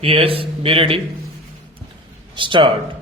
Yes, be ready. Start.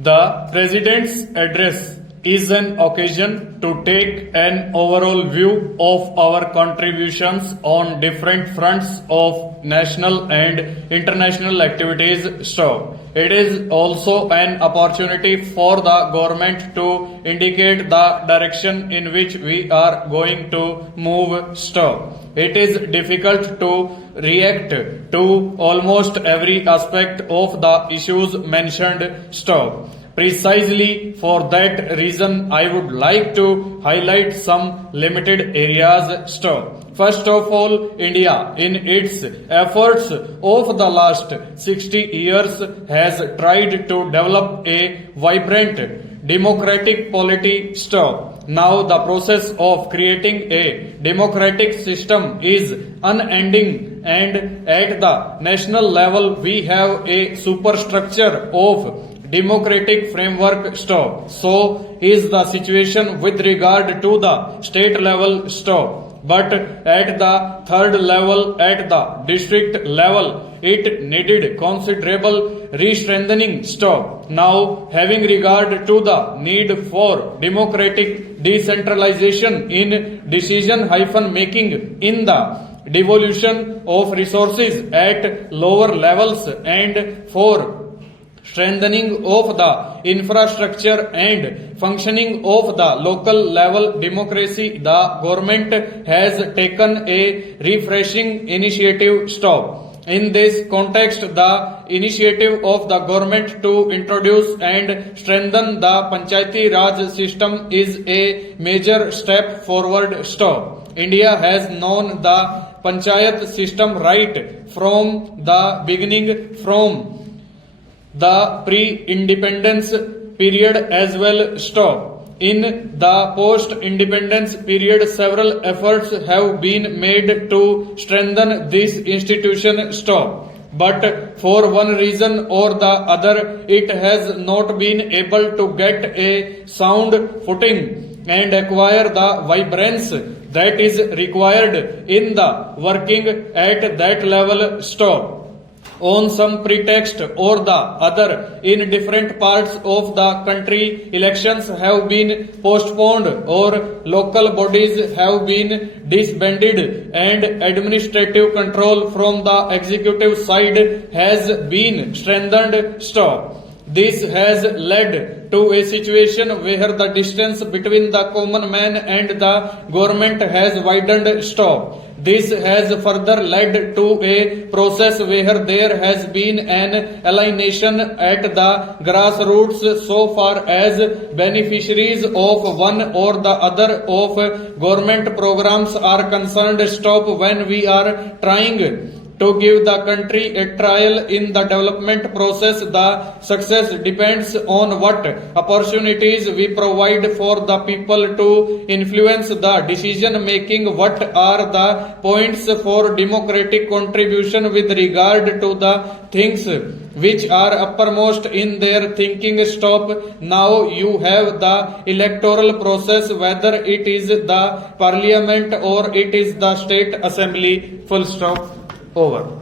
The President's address is an occasion to take an overall view of our contributions on different fronts of national and international activities. Stop. It is also an opportunity for the government to indicate the direction in which we are going to move. Stop. It is difficult to react to almost every aspect of the issues mentioned. Stop. Precisely for that reason, I would like to highlight some limited areas. Stop. First of all, India, in its efforts of the last 60 years, has tried to develop a vibrant democratic polity. Stop. Now the process of creating a democratic system is unending, and at the national level we have a superstructure of democratic framework. Stop. So is the situation with regard to the state level. Stop. But at the third level, at the district level, it needed considerable re-strengthening. Stop. Now, having regard to the need for democratic decentralization in decision-making, in the devolution of resources at lower levels, and for strengthening of the infrastructure and functioning of the local level democracy, the government has taken a refreshing initiative. Stop. In this context, the initiative of the government to introduce and strengthen the Panchayati Raj system is a major step forward. Stop. India has known the Panchayat system right from the beginning, from the pre-independence period as well. Stop. In the post-independence period, several efforts have been made to strengthen this institution. Stop. But for one reason or the other, it has not been able to get a sound footing and acquire the vibrance that is required in the working at that level. Stop. On some pretext or the other, in different parts of the country, elections have been postponed or local bodies have been disbanded, and administrative control from the executive side has been strengthened. Stop. This has led to a situation where the distance between the common man and the government has widened. Stop. This has further led to a process where there has been an alienation at the grassroots so far as beneficiaries of one or the other of government programs are concerned. Stop. When we are trying to give the country a trial in the development process, the success depends on what opportunities we provide for the people to influence the decision making. What are the points for democratic contribution with regard to the things which are uppermost in their thinking. Stop. Now you have the electoral process, whether it is the parliament or it is the state assembly. Full stop. Over.